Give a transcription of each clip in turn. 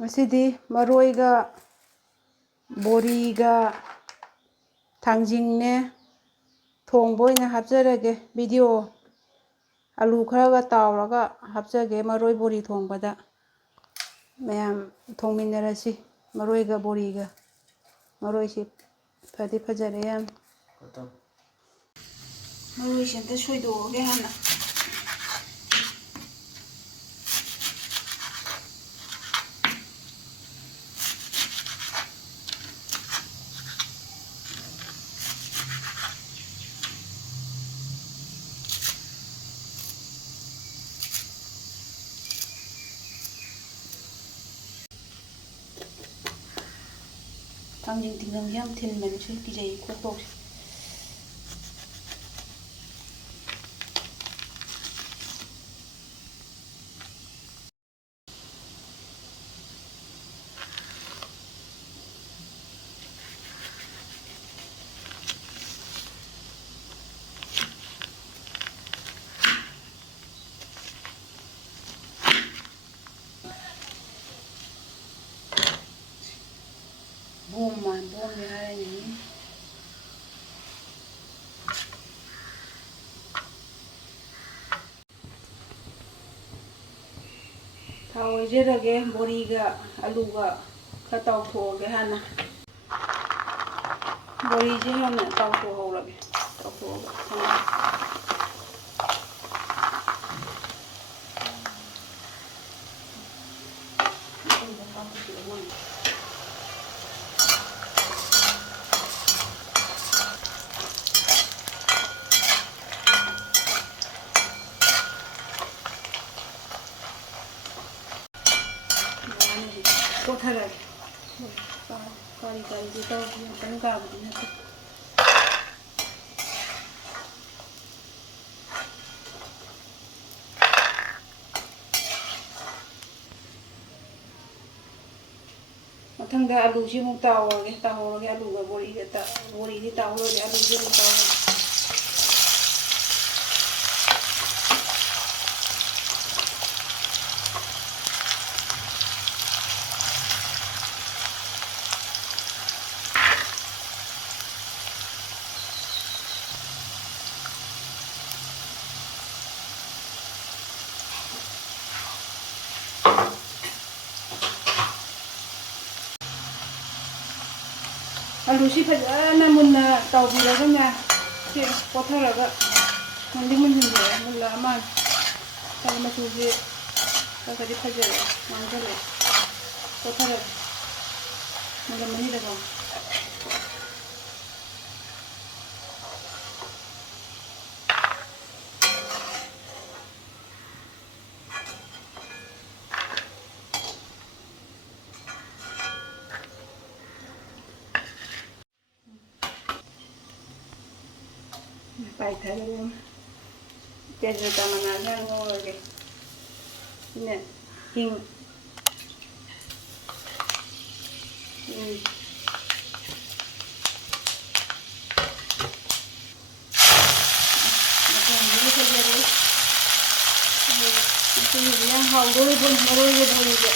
ꯉꯁꯤꯗꯤ ꯃꯔꯣꯏꯒ ꯕꯣꯔꯤꯒ ꯊꯥꯡꯖꯤꯡꯅꯦ ꯊꯣꯡꯕ ꯑꯣꯏꯅ ꯍꯥꯞꯆꯔꯒꯦ ꯚꯤꯗꯤꯑꯣ ꯑꯂꯨ ꯈꯔꯒ ꯇꯥꯎꯔꯒ ꯍꯥꯞꯆꯒꯦ ꯃꯔꯣꯏ ꯕꯣꯔꯤ ꯊꯣꯡꯕꯗ ꯃꯌꯥꯝ ꯊꯣꯡꯃꯤꯟꯅꯔꯁꯤ ꯃꯔꯣꯏꯒ ꯕꯣꯔꯤꯒ ꯃꯔꯣꯏꯁꯤ ꯐꯗꯤ ꯐꯖꯔꯦ ꯌꯥꯝ ꯃꯔꯣꯏꯁꯤ ꯑꯝꯇ ꯁꯣꯏꯗꯣꯛꯑꯒꯦ ꯍꯥꯟꯅ ꯊꯥꯡꯖꯤꯡ ꯇꯤꯡꯒꯪꯁꯦ ꯌꯥꯝ ꯊꯤꯟꯕꯅꯤ ꯁꯤ ꯀꯤꯖꯩ ꯈꯣꯛꯇꯧꯁꯦ ꯕꯣꯝꯅꯦ ꯍꯥꯏꯔꯅꯤ ꯊꯥꯎ ꯍꯩꯖꯔꯒꯦ ꯕꯣꯔꯤꯒ ꯑꯂꯨꯒ ꯈꯔ ꯇꯥꯎꯊꯣꯛꯑꯒꯦ ꯍꯥꯟꯅ ꯕꯣꯔꯤꯁꯦ ꯍꯥꯟꯅ ꯇꯥꯎꯊꯣꯛꯍꯧꯔꯒꯦ ꯇꯥꯎꯊꯣꯛꯑꯒ ꯀꯣꯠꯊꯔꯒꯦ ꯀꯔꯤꯁꯤ ꯇꯧꯔꯁꯤ ꯌꯥꯝ ꯀꯟꯅ ꯀꯥꯕꯗꯤ ꯅꯠꯇꯦ ꯃꯊꯪꯗ ꯑꯂꯨꯁꯤ ꯑꯃꯨꯛ ꯇꯥꯎꯍꯧꯔꯒꯦ ꯑꯂꯨꯒ ꯕꯣꯔꯤꯗꯤ ꯇꯥꯎꯍꯧꯔꯒꯦ ꯑꯂꯨꯁꯤ ꯑꯃꯨꯛ ꯇꯥꯎꯍꯧꯔꯒꯦ ꯑꯂꯨꯁꯤ ꯐꯖꯅ ꯃꯨꯟꯅ ꯇꯥꯎꯕꯤꯔꯒꯅꯦ ꯁꯤ ꯀꯣꯠꯊꯔꯒ ꯃꯨꯟꯁꯤꯜꯂꯛꯑꯦ ꯃꯨꯜꯂꯛꯑ ꯃꯥꯜꯂꯦ ꯀꯔꯤ ꯃꯆꯨꯁꯤ ꯈꯔꯗꯤ ꯐꯖꯔꯦ ꯃꯥꯡꯁꯤꯜꯂꯦ ꯀꯣꯠꯊꯔꯒꯦ ꯃꯨꯜꯂꯝꯃꯅꯤꯗꯀꯣ ꯄꯥꯏꯊꯔꯒꯦ ꯇꯦꯖꯄꯇꯥ ꯃꯅꯥꯁꯦ ꯉꯧꯔꯒꯦ ꯁꯤꯅ ꯍꯤꯡ ꯃꯆꯨꯁꯤꯁꯨ ꯐꯖꯔꯦ ꯃꯆꯨꯁꯤꯁꯨ ꯌꯥꯝ ꯍꯥꯎꯗꯣꯔꯤꯕ ꯃꯔꯣꯏꯒ ꯕꯣꯔꯤꯒ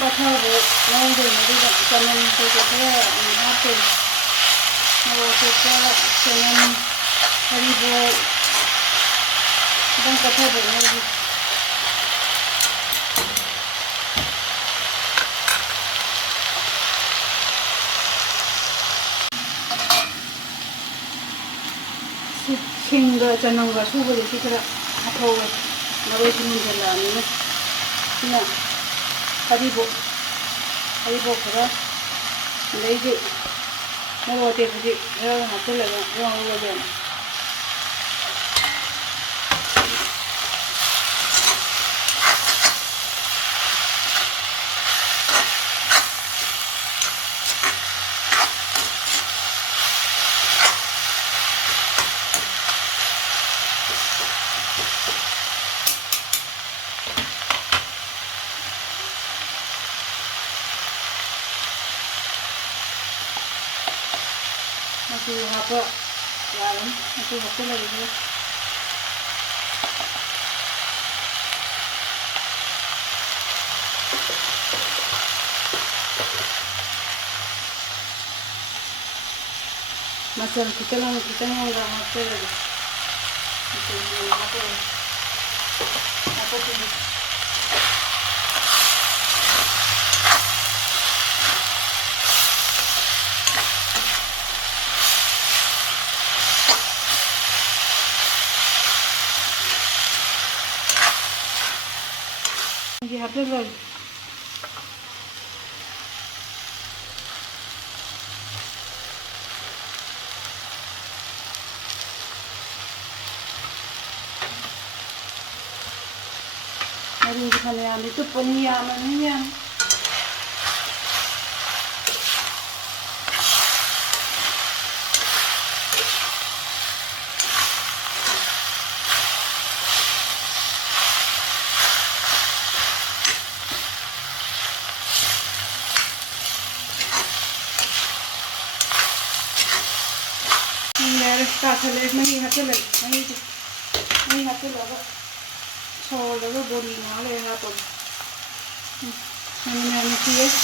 ꯄꯥꯊꯕ ꯉꯧꯗꯣꯏꯅꯤ ꯑꯗꯨꯒ ꯆꯅꯝ ꯀꯩꯀꯩ ꯈꯔ ꯍꯥꯞꯇꯣꯏꯅꯤ ꯃꯣꯔꯣꯛ ꯑꯇꯦꯛꯄ ꯆꯅꯝ ꯍꯔꯤꯕꯣꯞ ꯈꯤꯇꯪ ꯄꯥꯊꯗꯣꯏꯅꯤ ꯍꯧꯖꯤꯛ ꯁꯤꯡꯒ ꯆꯅꯝꯒ ꯁꯨꯕꯁꯦ ꯁꯤ ꯈꯔ ꯍꯥꯞꯍꯧꯋꯦ ꯃꯔꯣꯏꯁꯤ ꯃꯨꯟꯁꯤꯜꯂꯛꯑꯕꯅꯤꯅ ꯁꯤꯅ ꯍꯔꯤꯕꯣꯞ ꯈꯔ ꯑꯗꯩꯗꯤ ꯃꯣꯔꯣꯛ ꯑꯇꯦꯛꯄꯁꯤ ꯈꯔ ꯍꯥꯞꯆꯤꯜꯂꯒ ꯉꯧꯔꯒꯦ ꯃꯆꯨ ꯍꯥꯞꯄ ꯌꯥꯔꯅꯤ ꯃꯆꯨ ꯍꯥꯞꯆꯤꯜꯂꯒꯦ masa kita nggak makan lagi itu apa tuh lagi habis lagi Aduh, kalian itu penyamannya. Ini kasih lagi, ini hati lagi. Soalnya body malah ya apa? Ini sih.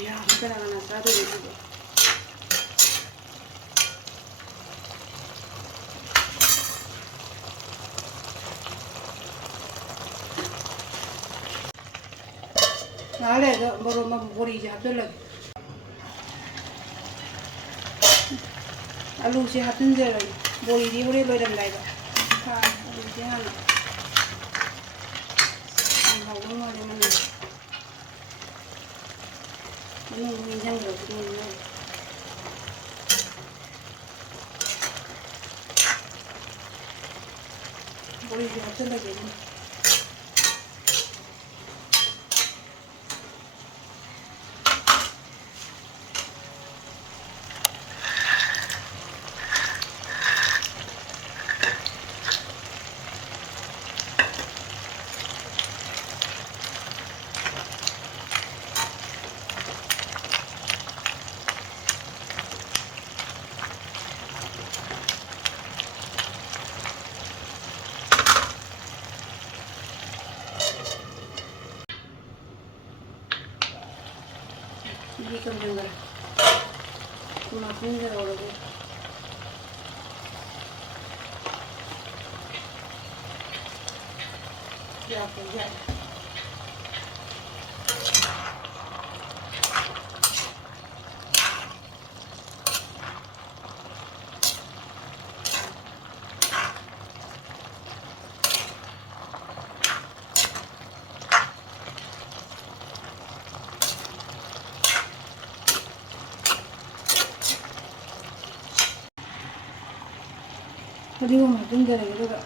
Ya, kita akan asal dulu. Nale baru mau bori jatuh lagi. Alu sih hatin je lagi. Bori di bori loy dan lagi. Alu jangan. Mau mau di mana? Ini minjang lagi ini. Bori jatuh lagi. Ini kemudian maafin ya orang ya kerja Tadi mau makan gara-gara gak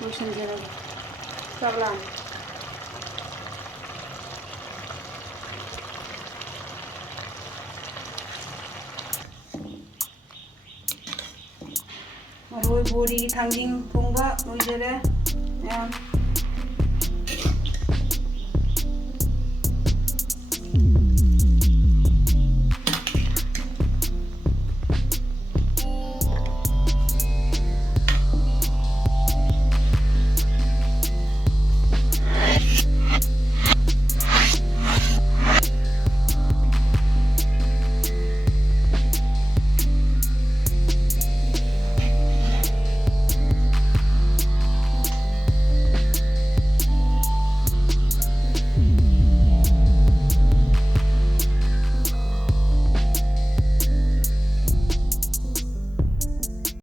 bosan jalan salam Bori thangging pungba loy jere